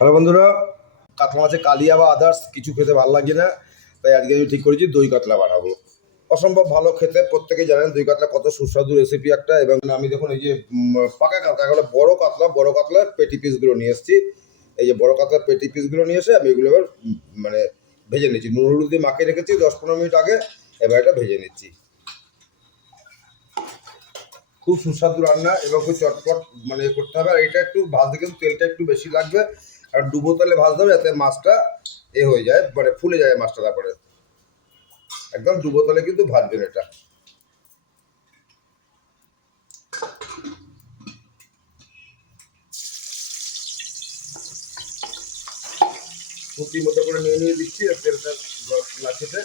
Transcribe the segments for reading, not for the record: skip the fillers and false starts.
Hello বন্ধুরা, কাতলা মাছের কালিয়া বা আদার্স কিছু খেতে ভালো লাগে না, তাই আজকে আমি ঠিক করেছি দই কাতলা বানাবো। অসম্ভব ভালো খেতে, প্রত্যেকেই জানেন দই কাতলা কত সুস্বাদু রেসিপি একটা। এবং আমি দেখুন এই যে পাকা কাতলা, এগুলো বড় কাতলার পেটি পিসগুলো নিয়ে এসেছি। এই যে বড় কাতলার পেটি পিসগুলো নিয়ে এসে আমি এগুলো এবার মানে ভেজে নিচ্ছি। নুন হলুদ দিয়ে মাখিয়ে রেখেছি 10-15 মিনিট আগে, এবার এটা ভেজে নিচ্ছি। খুব সুস্বাদু রান্না এবং খুব চটপট করতে হবে। আর এটা একটু ভাজতে কিন্তু তেলটা একটু বেশি লাগবে, আর ডুবো তেলে ভাজতে হবে যাতে মাছটা হয়ে যায়, ফুলে যায় মাছটা। তারপরে একদম ডুবো তেলে কিন্তু ভাজবেন এটা। ফুটির মতো করে নিয়ে নিয়ে দিচ্ছি আর তেলটা না খেতে।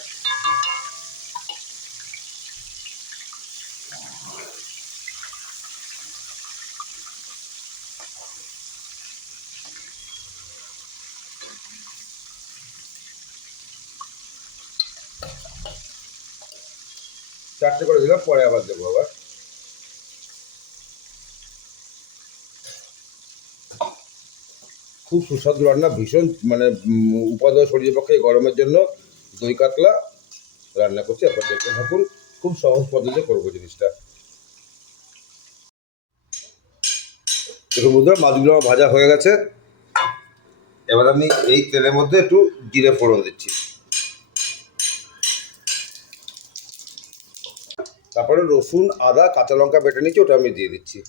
চারটে করে দিলাম, পরে আবার দেবো আবার। খুব সুস্বাদু রান্না, ভীষণ উপাদেয় শরীরের পক্ষে গরমের জন্য দই কাতলা রান্না করছি। আপনার দেখতে থাকুন, খুব সহজ পদ্ধতিতে করবো জিনিসটা। দেখুন বন্ধুরা, মাছগুলো আমার ভাজা হয়ে গেছে। এবার আমি এই তেলের মধ্যে একটু জিরে ফোড়ন দিচ্ছি। তারপরে রসুন, আদা, কাঁচা লঙ্কা বেটে নিচ্ছি, ওটা আমি দিয়ে দিচ্ছি।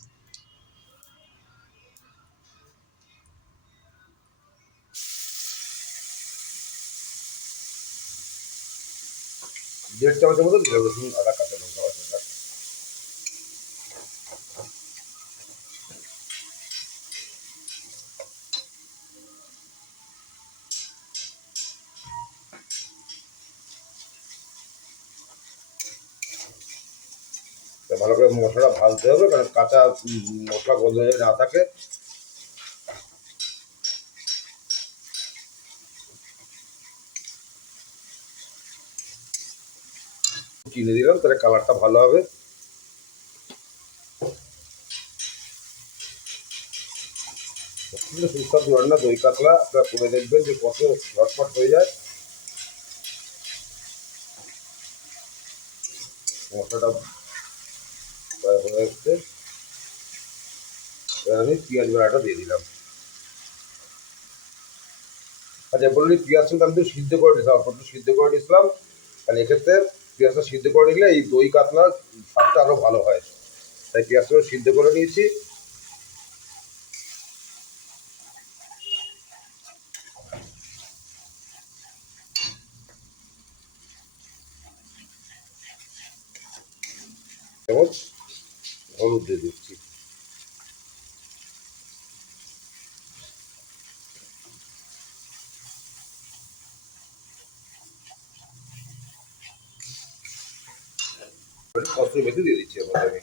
দেড় চামচের মতো দিলাম রসুন, আদা, কাঁচা লঙ্কা বাটাটা। ভালো করে মশলাটা ভাজতে হবে, কারণ কাঁচা মশলা গন্ধ যদি না থাকে। চিনি দিলাম, তাহলে কালারটা ভালো হবে। কিন্তু সুস্বাদু রান্না দই কাতলা, আপনারা করে দেখবেন যে কত ঝটপট হয়ে যায়। মশলাটা প্রায় হয়ে এসছে। এবার আমি পেঁয়াজ বাটাটা দিয়ে দিলাম। আচ্ছা, বলি পেঁয়াজ কিন্তু আমি তো সিদ্ধ করে দিয়েছিলাম, অল্প একটু সিদ্ধ করে দিয়েছিলাম। কারণ এক্ষেত্রে পেঁয়াজটা সিদ্ধ করে নিলে এই দই কাতলার স্বাদটা আরও ভালো হয়, তাই পেঁয়াজটা সিদ্ধ করে নিয়েছি। এবং হলুদ দিয়ে দিচ্ছি। কস্তুরি মেথি দিয়ে দিচ্ছি এবার আমি।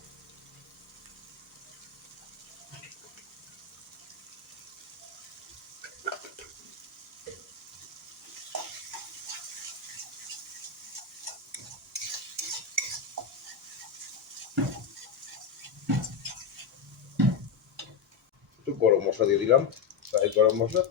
একটু গরম মশলা দিয়ে দিলাম, শাহি গরম মশলা।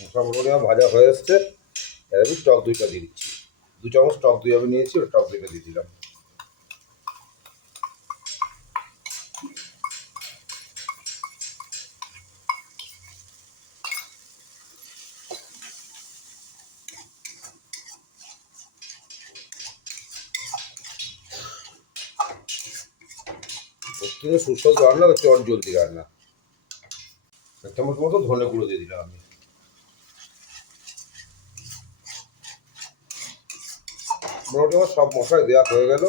মশলা মোটামুটি আমার ভাজা হয়ে এসছে। এবার আমি টক দইটা দিয়ে দিচ্ছি। 2 চামচ টক দই আমি নিয়েছি, ওই টক দইটা দিয়ে দিলাম। প্রত্যেকে সুস্বাদু রান্না বা চট জলদি রান্না। 1 চামচ মতো ধনে গুঁড়ো দিয়ে দিলাম আমি। মোটামুটি আমার সব মশলাই দেওয়া হয়ে গেল।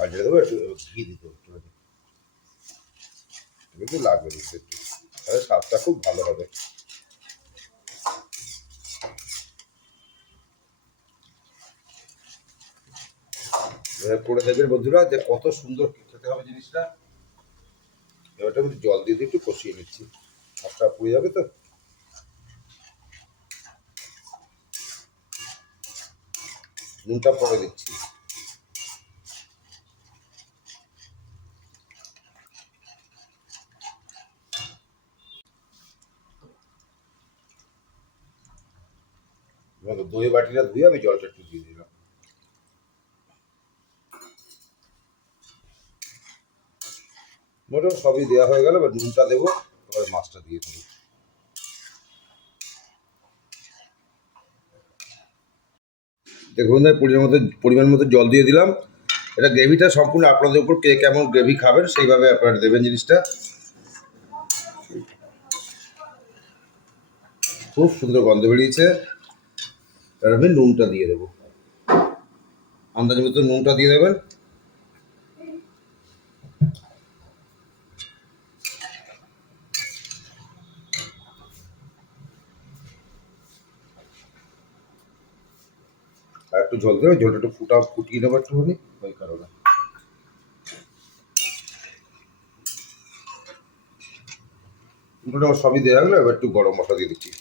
আর যেটা দেবো একটু ঘি দিতে হবে, একটু লাগবে দিতে একটু, তাহলে স্বাদটা খুব ভালো হবে। করে দেখবেন বন্ধুরা যে কত সুন্দর খেতে হবে জিনিসটা। এবারটা আমি জল দিয়ে একটু কষিয়ে নিচ্ছি। মাছটা পুড়ে যাবে তো। নুনটা পরে দিচ্ছি। দই বাটিটা ধুয়ে আমি জলটা একটু দিয়ে দিলাম। মোটামুটি সবই দেওয়া হয়ে গেল, এবার নুনটা দেবো, এবার মাছটা দিয়ে দেবো। দেখুন পরিমাণ মতো জল দিয়ে দিলাম। এটা গ্রেভিটা সম্পূর্ণ আপনাদের উপর, কে কেমন গ্রেভি খাবেন সেইভাবে আপনারা দেবেন জিনিসটা। খুব সুন্দর গন্ধ বেরিয়েছে। এবার আমি নুনটা দিয়ে দেবো, আন্দাজ মতো নুনটা দিয়ে দেবেন। আর একটু জল দেবে, জলটা একটু ফুটিয়ে নেবো একটুখানি, ওই কারণে। মোটামুটি সবই দেওয়া গেলো, এবার একটু গরম মশলা দিয়ে দিচ্ছি।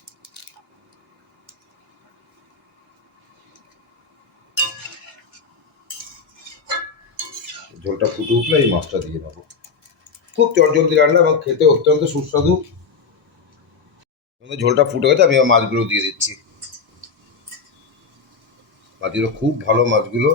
ঝোলটা ফুটে উঠলে এই মাছটা দিয়ে নেবো। খুব চটজলদি রান্না এবং খেতে অত্যন্ত সুস্বাদু। ঝোলটা ফুটে গেছে, আমি মাছগুলো দিয়ে দিচ্ছি। মাছগুলো খুব ভালো, মাছগুলো।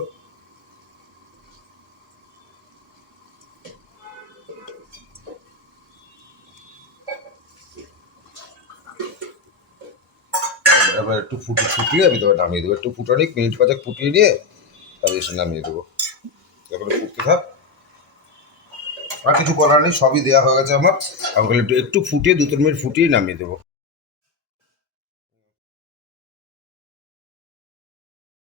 এবার একটু ফুটিয়ে আমি তবে নামিয়ে দেবো। একটু ফুটানি মিনিট 5 ফুটিয়ে নিয়ে তারপর এসে নামিয়ে দেবো। এবার ফুটতে থাক, আর কিছু করার নেই, সবই দেওয়া হয়ে গেছে আমার। আমি একটু ফুটিয়ে 2-3 মিনিট ফুটিয়ে নামিয়ে দেবো।